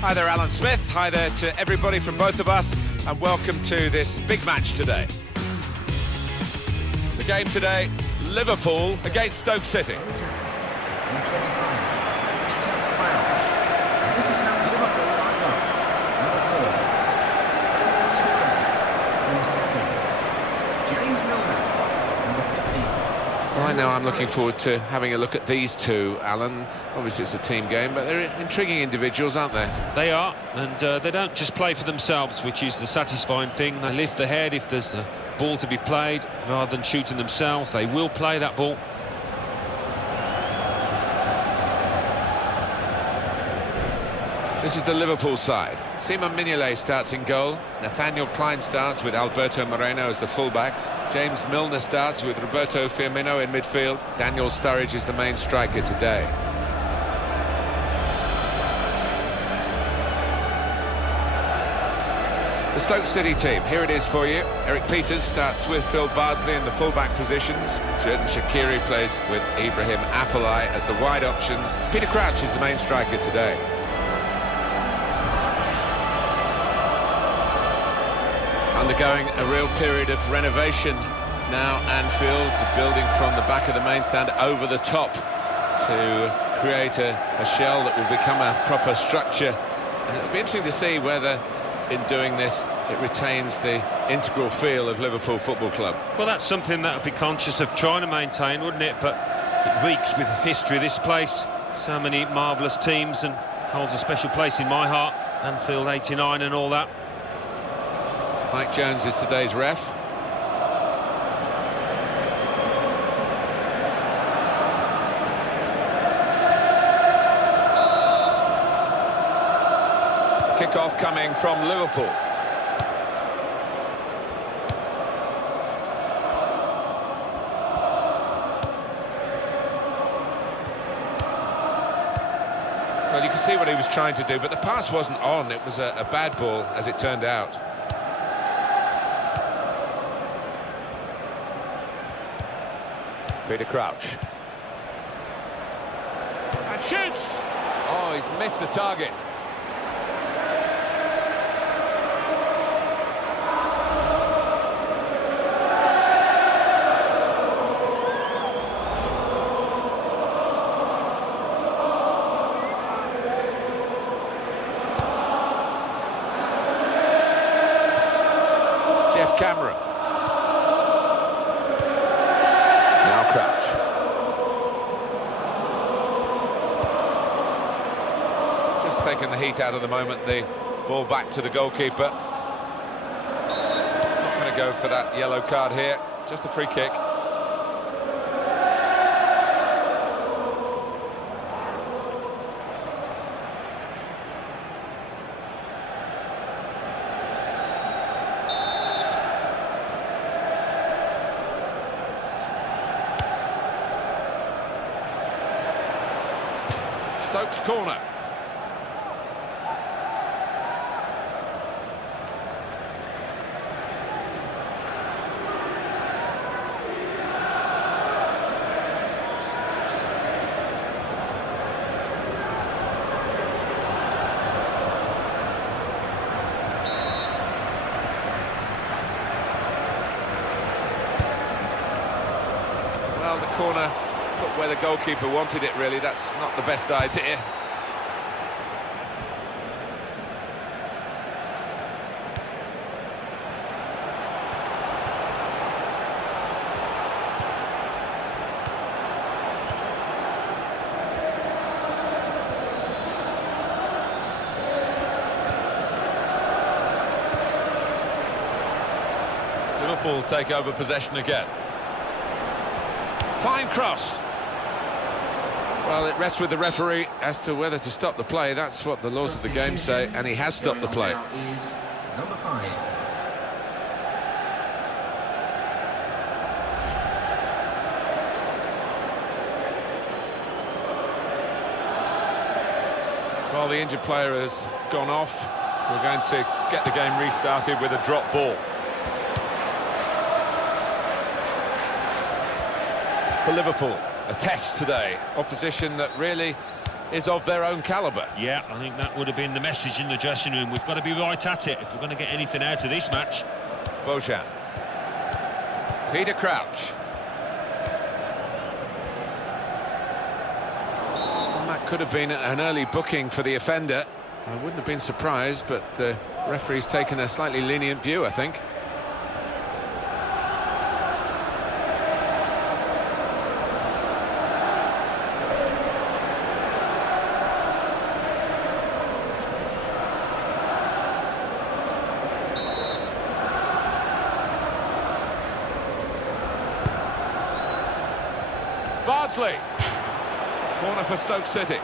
Hi there, Alan Smith. Hi there to everybody from both of us, and welcome to this big match today. The game today, Liverpool against Stoke City. This is how Liverpool line up. Number 4, James Milner. Number 15. Right now I'm looking forward to having a look at these two, Alan. Obviously it's a team game, but they're intriguing individuals, aren't they? They are, and they don't just play for themselves, which is the satisfying thing. They lift the head if there's a ball to be played, rather than shooting themselves. They will play that ball. This is the Liverpool side. Simon Mignolet starts in goal. Nathaniel Klein starts with Alberto Moreno as the fullbacks. James Milner starts with Roberto Firmino in midfield. Daniel Sturridge is the main striker today. The Stoke City team, here it is for you. Eric Peters starts with Phil Bardsley in the fullback positions. Xherdan Shaqiri plays with Ibrahim Afellay as the wide options. Peter Crouch is the main striker today. Undergoing a real period of renovation now, Anfield, the building from the back of the main stand over the top to create a shell that will become a proper structure. And it'll be interesting to see whether in doing this it retains the integral feel of Liverpool Football Club. Well, that's something that would be conscious of trying to maintain, wouldn't it? But it reeks with history, this place. So many marvellous teams, and holds a special place in my heart. Anfield 89 and all that. Mike Jones is today's ref. Kick-off coming from Liverpool. Well, you can see what he was trying to do, but the pass wasn't on. It was a bad ball, as it turned out. Peter Crouch. And shoots! Oh, he's missed the target. Jeff Cameron. Crouch. Just taking the heat out of the moment, the ball back to the goalkeeper. Not going to go for that yellow card here, just a free kick. Stoke's corner. Well, the corner put where the goalkeeper wanted it, really. That's not the best idea. Liverpool take over possession again. Fine cross. Well, it rests with the referee as to whether to stop the play. That's what the laws of the game say, and he has stopped the play. Number 5. Well, the injured player has gone off. We're going to get the game restarted with a drop ball. For Liverpool, a test today. Opposition that really is of their own calibre. Yeah, I think that would have been the message in the dressing room. We've got to be right at it if we're going to get anything out of this match. Bojan. Peter Crouch. Well, that could have been an early booking for the offender. I wouldn't have been surprised, but the referee's taken a slightly lenient view, I think. Bardsley. Corner for Stoke City.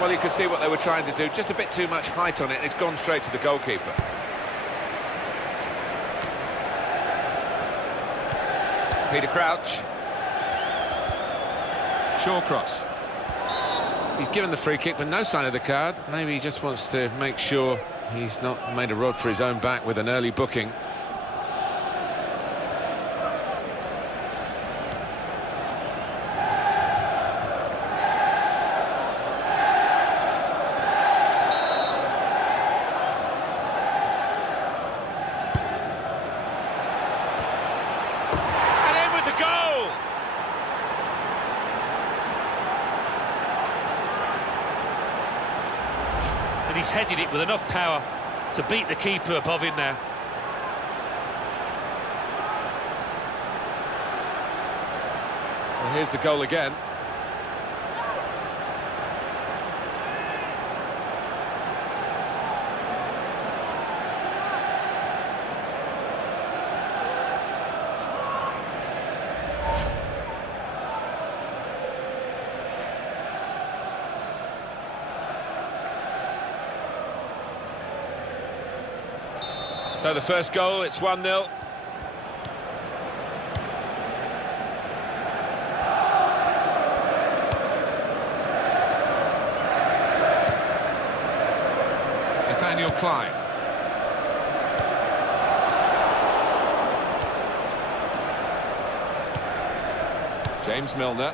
Well, you can see what they were trying to do. Just a bit too much height on it. It's gone straight to the goalkeeper. Peter Crouch. Shawcross. He's given the free kick, but no sign of the card. Maybe he just wants to make sure he's not made a rod for his own back with an early booking. And he's headed it with enough power to beat the keeper above him there. Well, here's the goal again. So the first goal, it's 1-0. Nathaniel Klein. James Milner.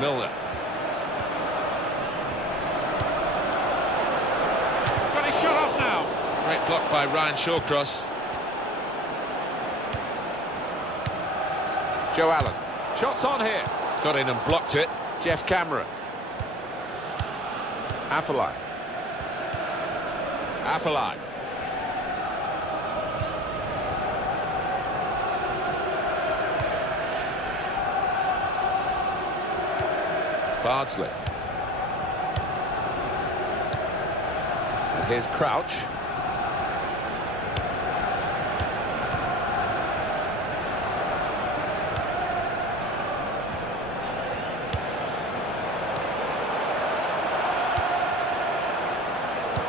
Milner. Shot off now. Great block by Ryan Shawcross. Joe Allen. Shots on here. He's got in and blocked it. Jeff Cameron. Afellay. Afellay. Bardsley. Here's Crouch.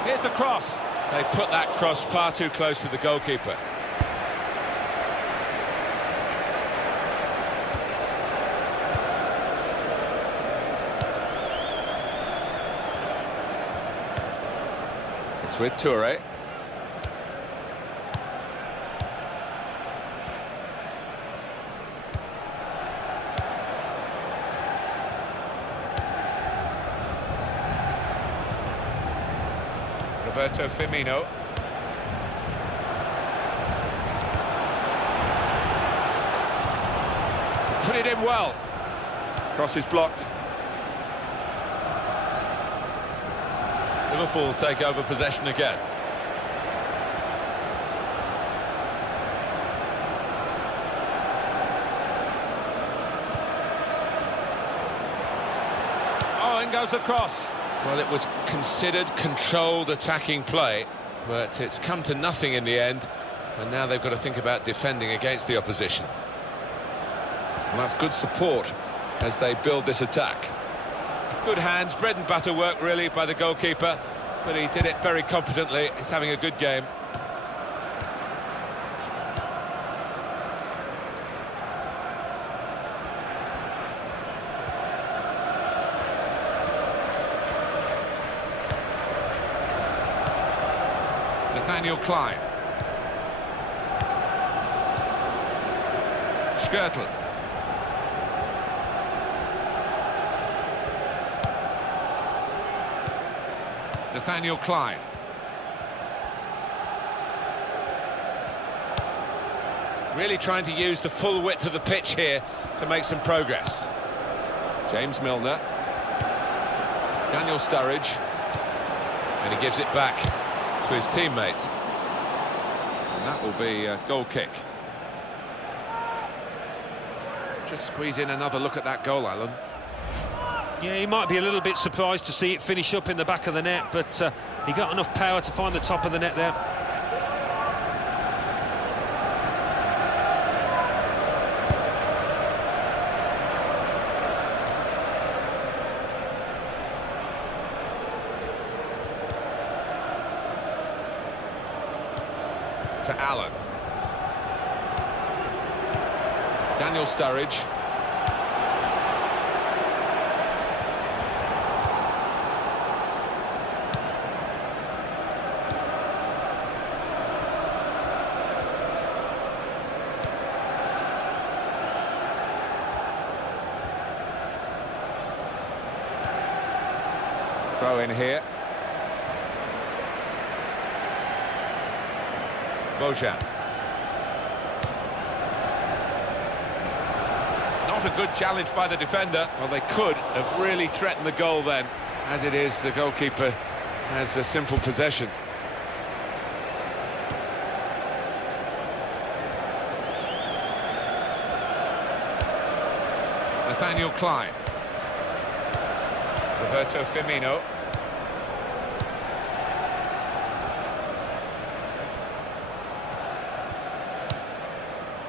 Here's the cross. They put that cross far too close to the goalkeeper. With Toure. Roberto Firmino. He's put it in well. Cross is blocked. Liverpool take over possession again. Oh, in goes the cross. Well, it was considered controlled attacking play, but it's come to nothing in the end, and now they've got to think about defending against the opposition. And that's good support as they build this attack. Good hands, bread and butter work really by the goalkeeper, but he did it very competently. He's having a good game. Nathaniel Klein. Skirtle. Nathaniel Klein. Really trying to use the full width of the pitch here to make some progress. James Milner. Daniel Sturridge. And he gives it back to his teammate. And that will be a goal kick. Just squeeze in another look at that goal, Alan. Yeah, he might be a little bit surprised to see it finish up in the back of the net, but he got enough power to find the top of the net there. To Allen. Daniel Sturridge. Throw in here. Bojan. Not a good challenge by the defender. Well, they could have really threatened the goal then. As it is, the goalkeeper has a simple possession. Nathaniel Klein. Roberto Firmino.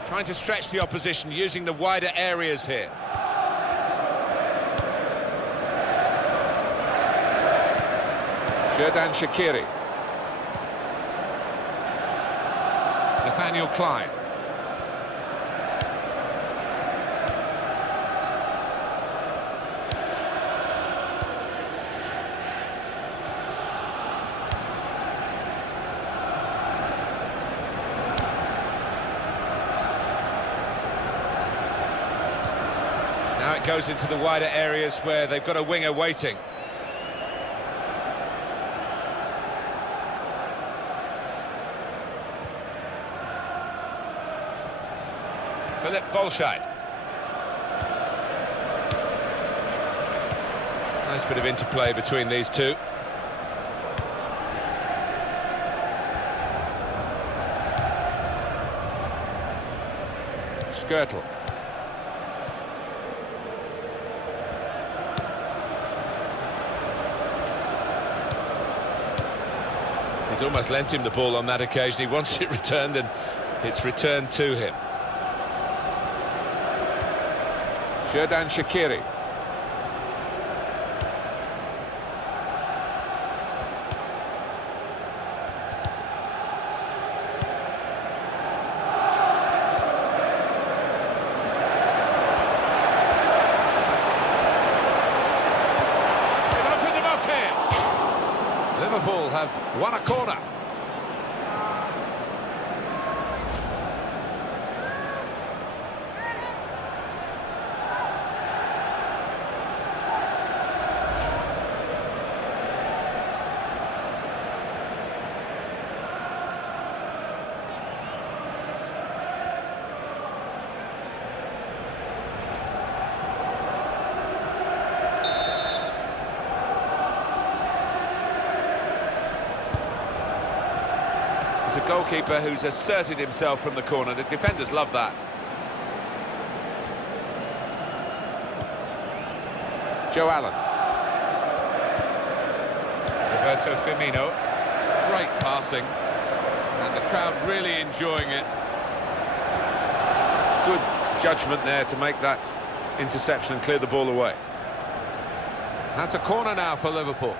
Trying to stretch the opposition, using the wider areas here. Xherdan Shaqiri. Nathaniel Klein. Now it goes into the wider areas where they've got a winger waiting. Philip Volscheid. Nice bit of interplay between these two. Skirtle. He's almost lent him the ball on that occasion. He wants it returned, and it's returned to him. Xherdan Shaqiri. Liverpool have won a corner. It's a goalkeeper who's asserted himself from the corner. The defenders love that. Joe Allen. Roberto Firmino. Great passing. And the crowd really enjoying it. Good judgment there to make that interception and clear the ball away. That's a corner now for Liverpool.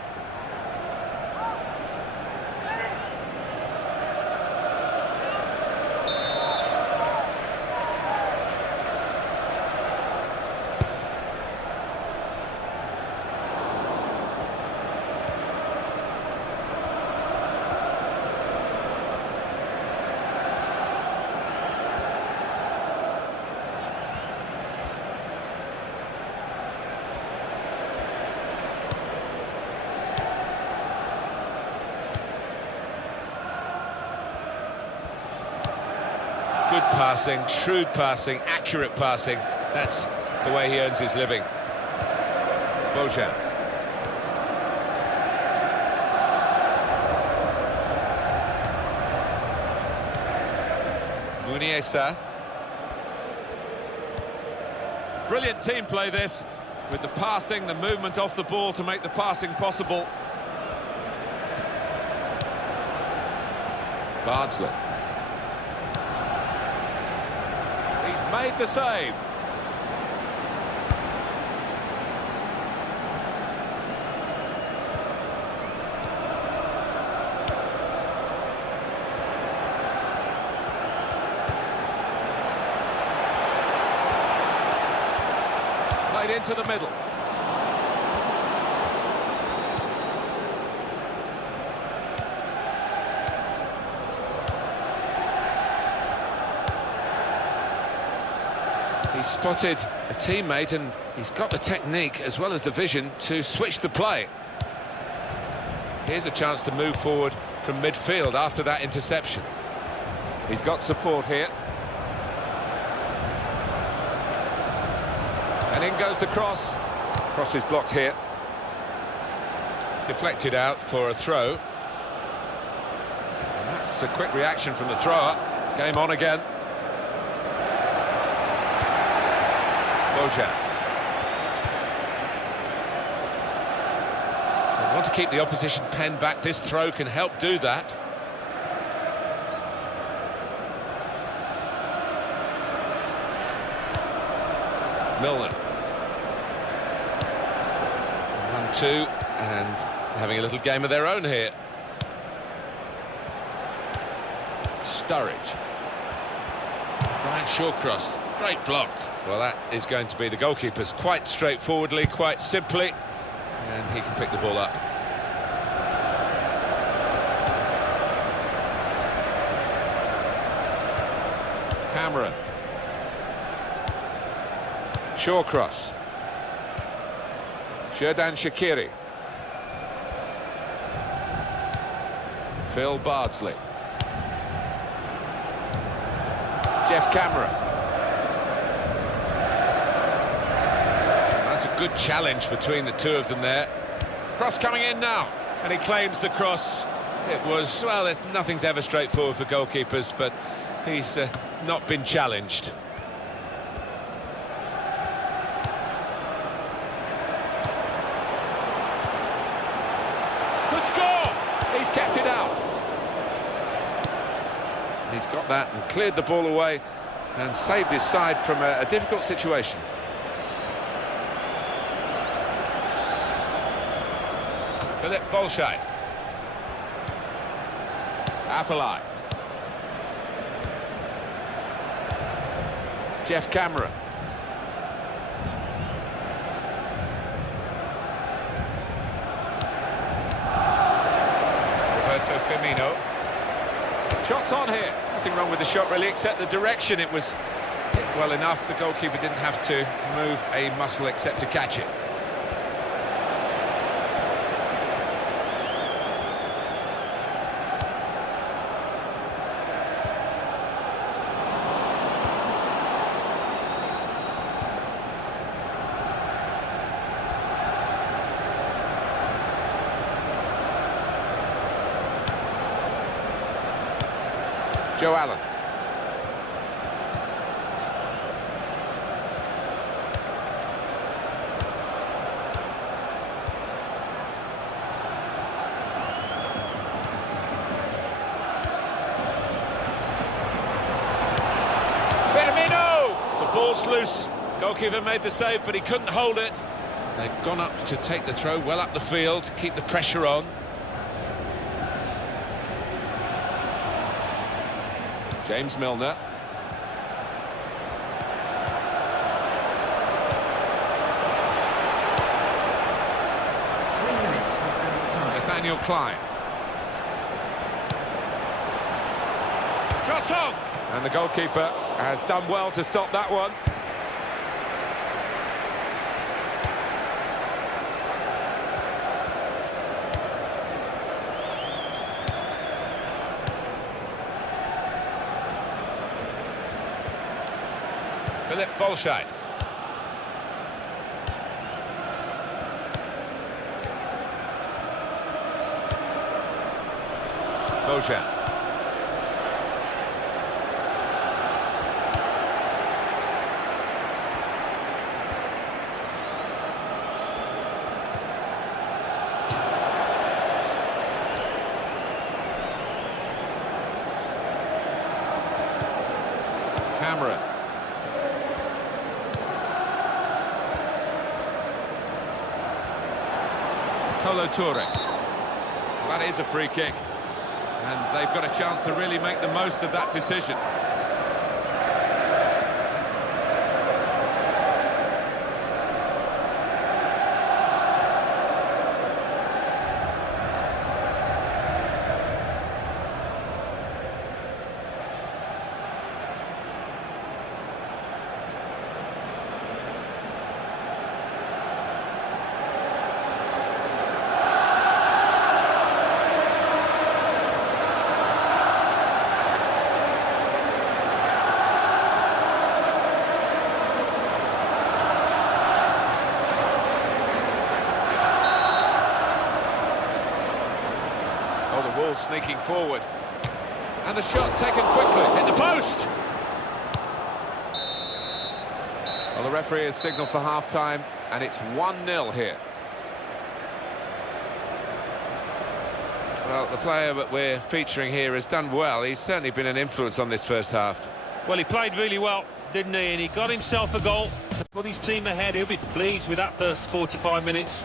Good passing, shrewd passing, accurate passing. That's the way he earns his living. Bojan. Muniesa. Brilliant team play this, with the passing, the movement off the ball to make the passing possible. Bardsley. Made the save. Played into the middle. He spotted a teammate and he's got the technique as well as the vision to switch the play. Here's a chance to move forward from midfield after that interception. He's got support here. And in goes the cross. Cross is blocked here. Deflected out for a throw. And that's a quick reaction from the thrower. Game on again. Bojan. They want to keep the opposition pen back. This throw can help do that. Milner. 1-2, and having a little game of their own here. Sturridge. Ryan Shawcross. Great block. Well, that is going to be the goalkeeper's quite straightforwardly, quite simply, and he can pick the ball up. Cameron. Shawcross. Xherdan Shaqiri. Phil Bardsley. Jeff Cameron. That's a good challenge between the two of them there. Cross coming in now, and he claims the cross. It was, well, nothing's ever straightforward for goalkeepers, but he's not been challenged. Could score! He's kept it out. He's got that and cleared the ball away and saved his side from a difficult situation. Philip Bolscheid. Afellay. Jeff Cameron. Roberto Firmino. Shots on here. Nothing wrong with the shot really, except the direction. It was hit well enough. The goalkeeper didn't have to move a muscle except to catch it. Joe Allen. Firmino! The ball's loose. Goalkeeper made the save, but he couldn't hold it. They've gone up to take the throw well up the field, to keep the pressure on. James Milner. Nathaniel Klein. Shot on! And the goalkeeper has done well to stop that one. Philip Bolscheid. Bojan. Cameron. Kolo Toure. That is a free kick. And they've got a chance to really make the most of that decision. Sneaking forward, and the shot taken quickly, hit the post! Well, the referee has signalled for half-time, and it's 1-0 here. Well, the player that we're featuring here has done well. He's certainly been an influence on this first half. Well, he played really well, didn't he? And he got himself a goal to put his team ahead. He'll be pleased with that first 45 minutes.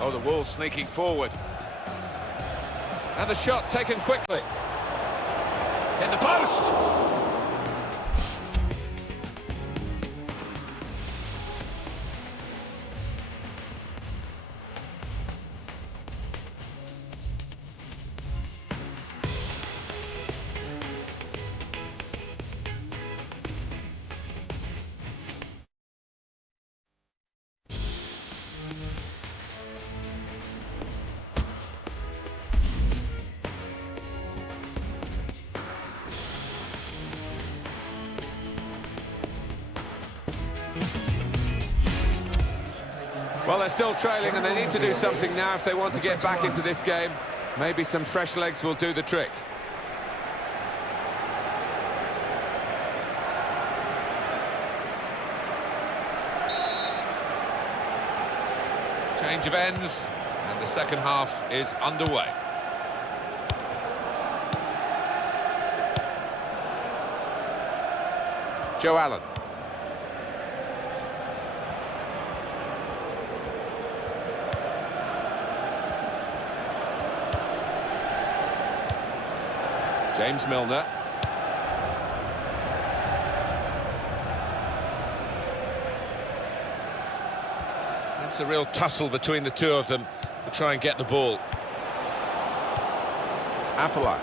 Oh, the Wolves sneaking forward. And the shot taken quickly. Hit the post! Well, they're still trailing and they need to do something now if they want to get back into this game. Maybe some fresh legs will do the trick. Change of ends, and the second half is underway. Joe Allen. James Milner. It's a real tussle between the two of them to try and get the ball. Afellay.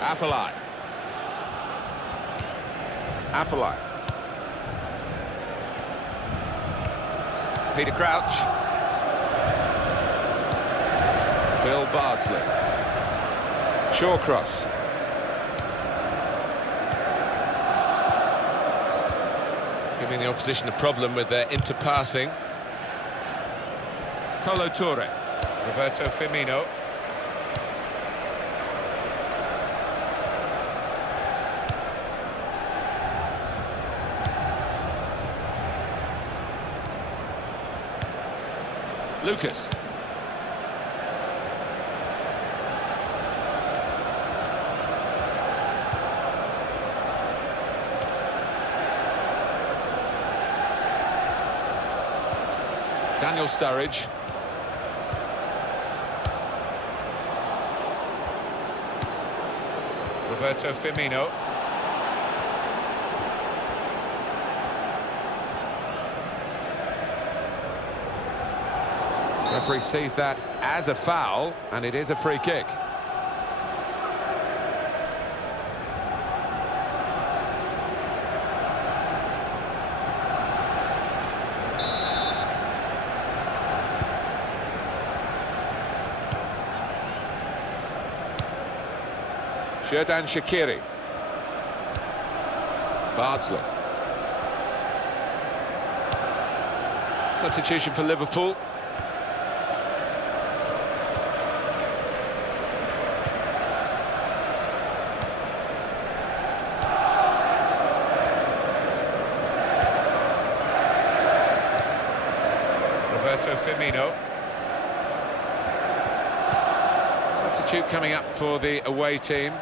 Afellay. Afellay. Peter Crouch. Phil Bardsley. Shawcross. Giving the opposition a problem with their interpassing. Colo Touré. Roberto Firmino. Lucas. Daniel Sturridge. Roberto Firmino. Referee sees that as a foul, and it is a free kick. Xherdan Shaqiri. Bardsley. Substitution for Liverpool. Roberto Firmino. Substitute coming up for the away team.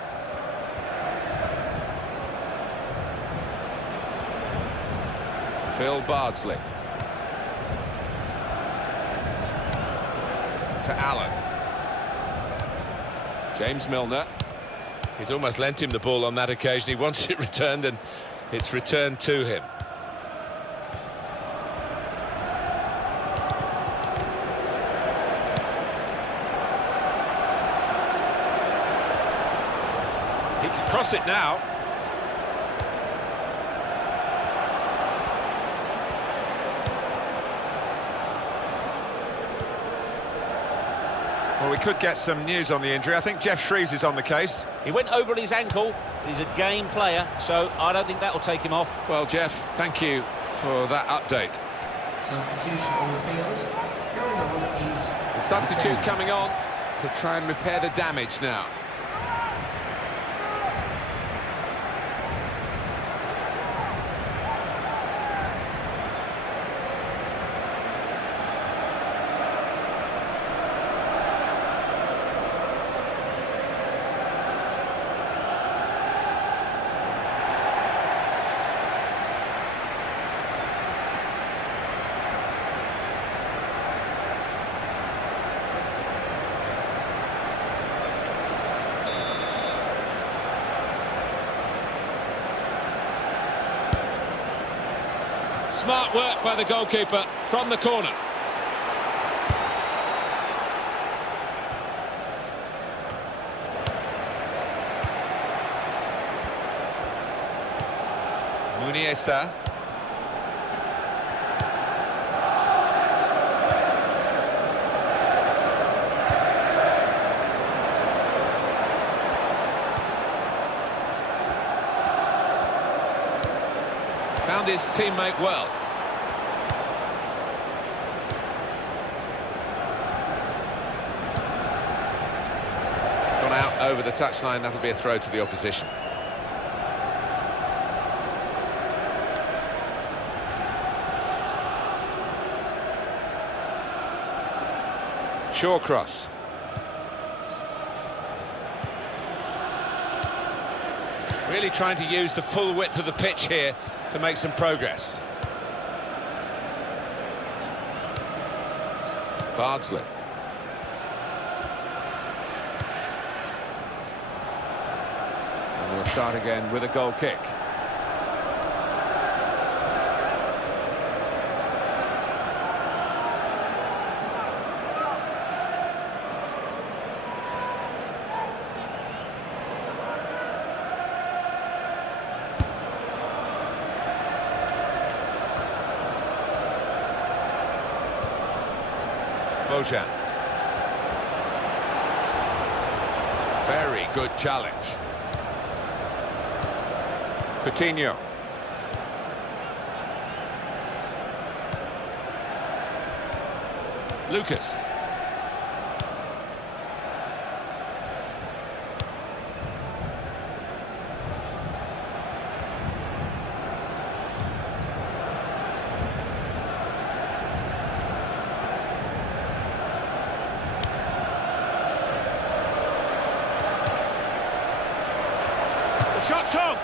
Phil Bardsley. To Allen. James Milner. He's almost lent him the ball on that occasion. He wants it returned, and it's returned to him. He can cross it now. Well, we could get some news on the injury. I think Jeff Shreves is on the case. He went over on his ankle. He's a game player, so I don't think that will take him off. Well, Jeff, thank you for that update. Substitution on the field. Going on is The substitute coming on to try and repair the damage now. Smart work by the goalkeeper from the corner. Muniesa. Found his teammate well. Gone out over the touchline, that'll be a throw to the opposition. Shawcross. Really trying to use the full width of the pitch here to make some progress. Bardsley. And we'll start again with a goal kick. Bojan. Very good challenge. Coutinho. Lucas. Shot's on!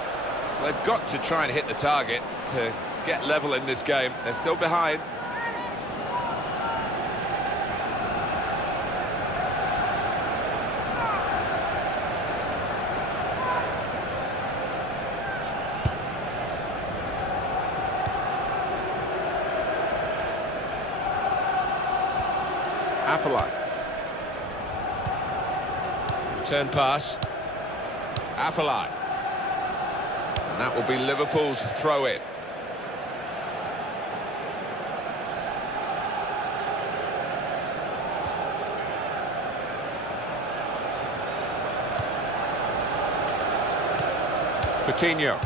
They've got to try and hit the target to get level in this game. They're still behind. Afellay. Return pass. Afellay. And that will be Liverpool's throw-in. Coutinho.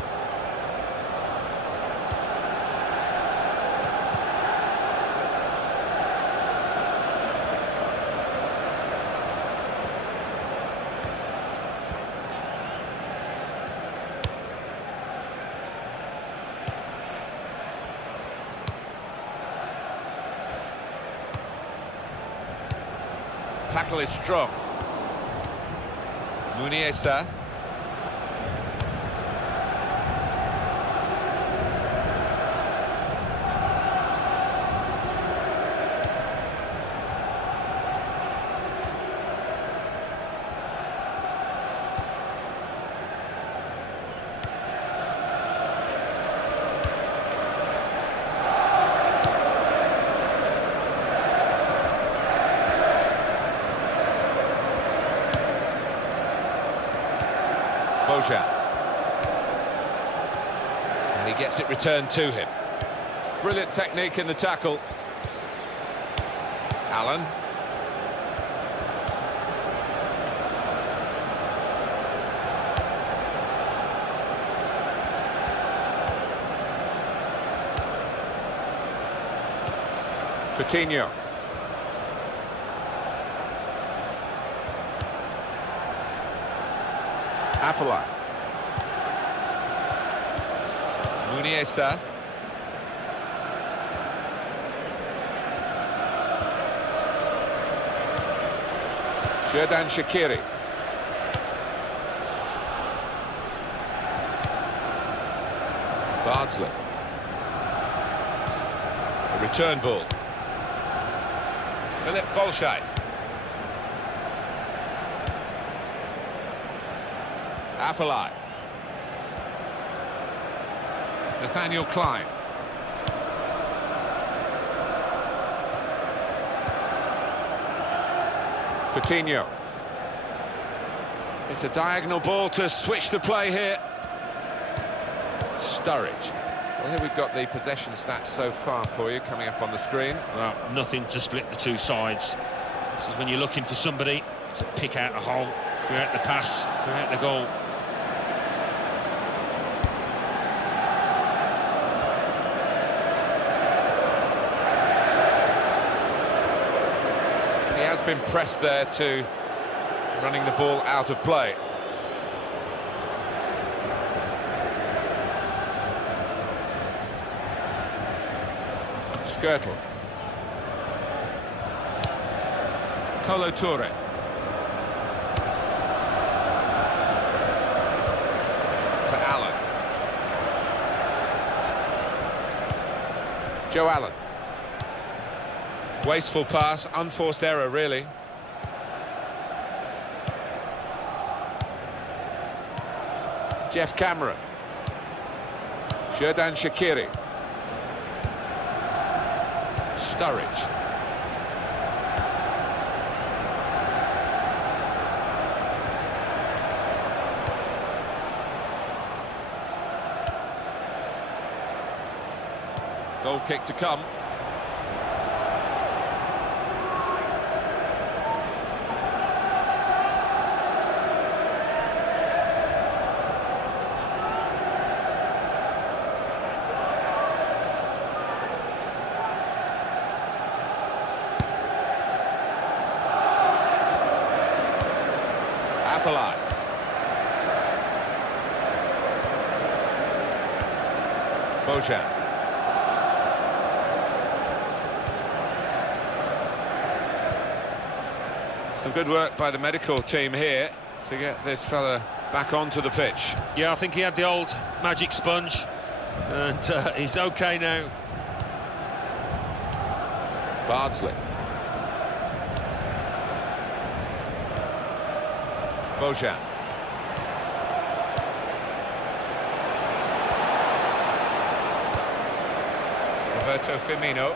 Tackle is strong. Muniesa. Bojan. And he gets it returned to him. Brilliant technique in the tackle. Allen. Coutinho. Afellay. Muniesa. Xherdan Shaqiri. Bardsley. A return ball. Philip Bolshide. Afellay. Nathaniel Klein. Coutinho. It's a diagonal ball to switch the play here. Sturridge. Well, here we've got the possession stats so far for you coming up on the screen. Well, nothing to split the two sides. This is when you're looking for somebody to pick out a hole, create the pass, create the goal. He has been pressed there to running the ball out of play. Skirtle. Kolo Toure. To Allen. Joe Allen. Wasteful pass, unforced error, really. Jeff Cameron. Xherdan Shaqiri. Sturridge. Goal kick to come. Afellay. Bojan. Some good work by the medical team here to get this fella back onto the pitch. Yeah, I think he had the old magic sponge, and he's okay now. Bardsley. Bojan. Roberto Firmino.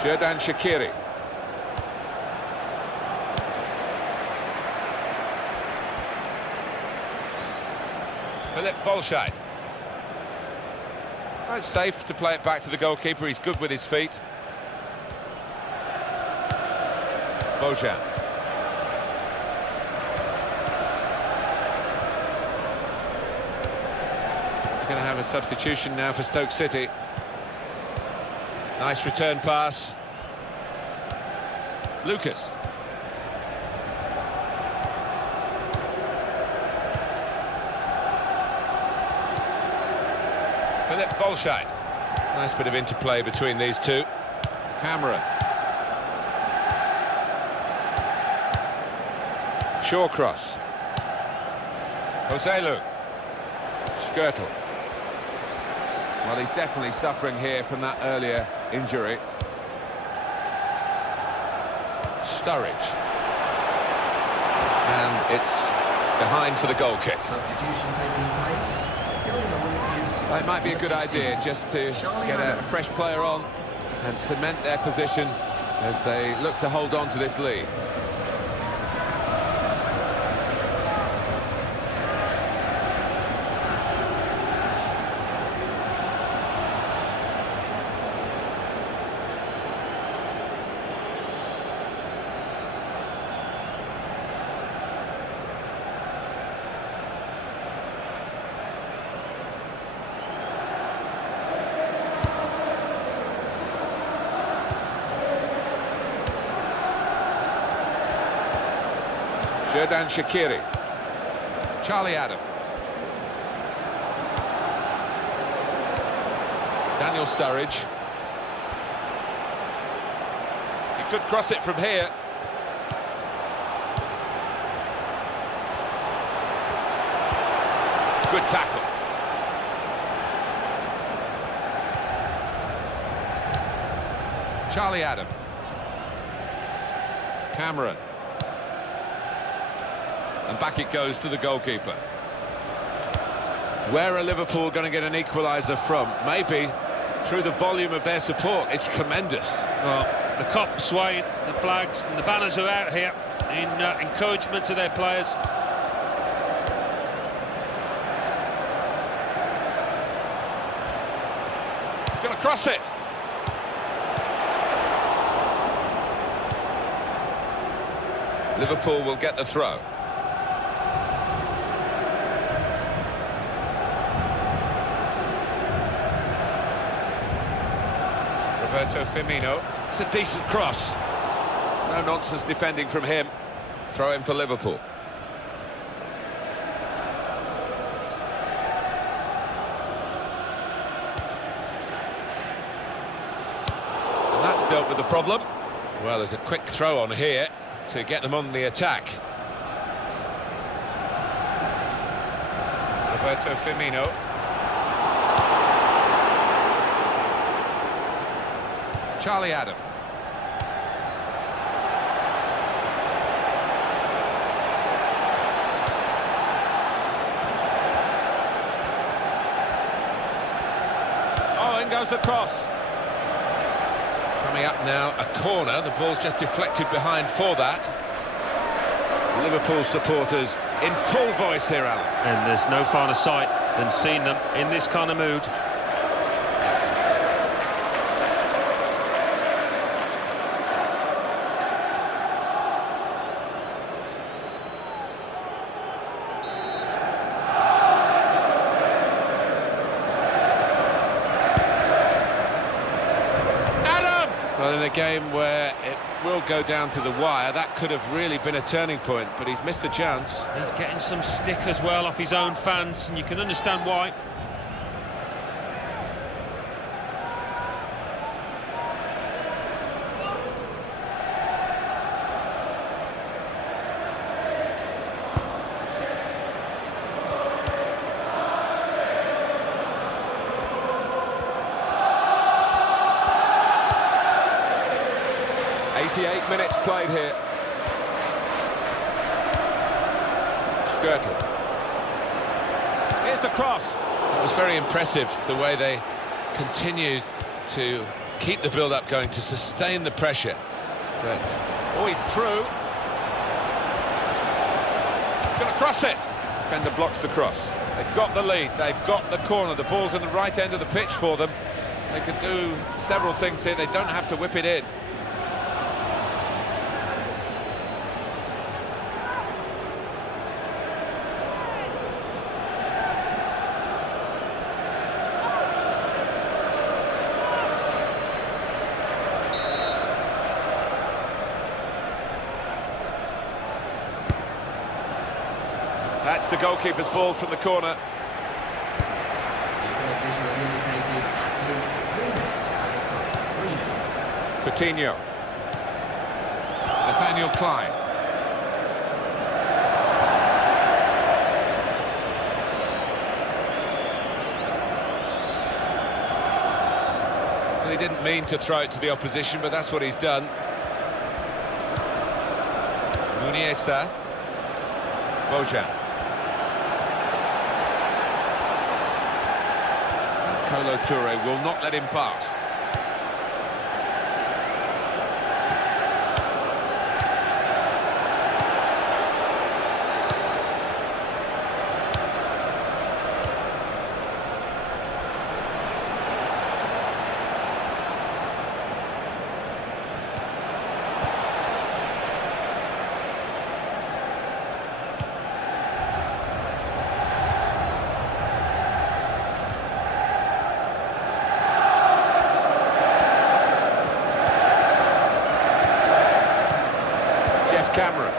Xherdan Shaqiri. Philip Volscheid. It's safe to play it back to the goalkeeper. He's good with his feet. Bojan. We're going to have a substitution now for Stoke City. Nice return pass. Lucas. Philip Volscheid. Nice bit of interplay between these two. Cameron. Shawcross. Joselu. Skirtle. Well, he's definitely suffering here from that earlier injury. Sturridge. And it's behind for the goal kick. Substitution taking place. Going on is... Well, it might be a good idea just to get a fresh player on and cement their position as they look to hold on to this lead. Xherdan Shaqiri. Charlie Adam. Daniel Sturridge. He could cross it from here. Good tackle. Charlie Adam. Cameron. And back it goes to the goalkeeper. Where are Liverpool going to get an equaliser from? Maybe through the volume of their support. It's tremendous. Well, the cop's swaying, the flags and the banners are out here in encouragement to their players. He's going to cross it. Liverpool will get the throw. Roberto Firmino. It's a decent cross. No nonsense defending from him. Throw in for Liverpool. dealt with the problem. Well, there's a quick throw on here to get them on the attack. Roberto Firmino. Charlie Adam. Oh, in goes the cross. Coming up now, a corner. The ball's just deflected behind for that. Liverpool supporters in full voice here, Alan. And there's no finer sight than seeing them in this kind of mood. Well, in a game where it will go down to the wire, that could have really been a turning point, but he's missed a chance. He's getting some stick as well off his own fans, and you can understand why. Minutes played here. Skirtle. Here's the cross. It was very impressive the way they continued to keep the build-up going, to sustain the pressure. But oh, he's through. Gonna cross it. Defender blocks the cross. They've got the lead. They've got the corner. The ball's in the right end of the pitch for them. They can do several things here. They don't have to whip it in. That's the goalkeeper's ball from the corner. Coutinho. Nathaniel Klein. Well, he didn't mean to throw it to the opposition, but that's what he's done. Muniesa. Bojan. Kolo Toure will not let him past. Cameron.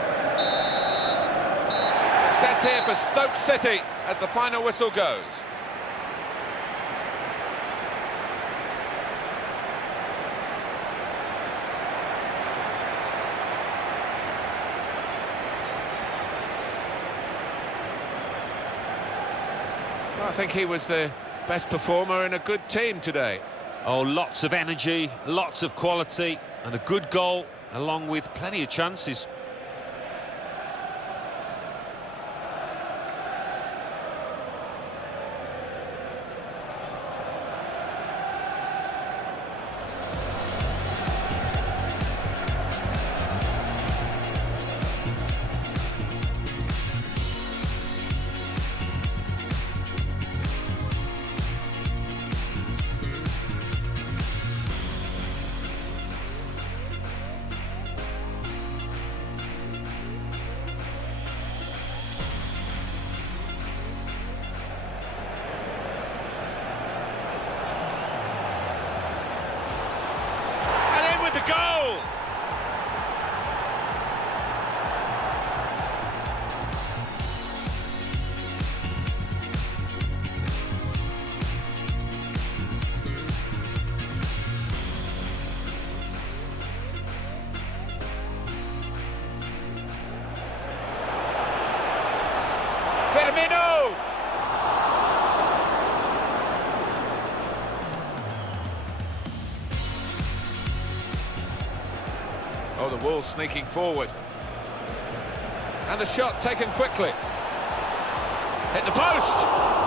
Success here for Stoke City as the final whistle goes. Well, I think he was the best performer in a good team today. Oh, lots of energy, lots of quality, and a good goal, along with plenty of chances. Goal! Oh, the Wolves sneaking forward. And the shot taken quickly. Hit the post!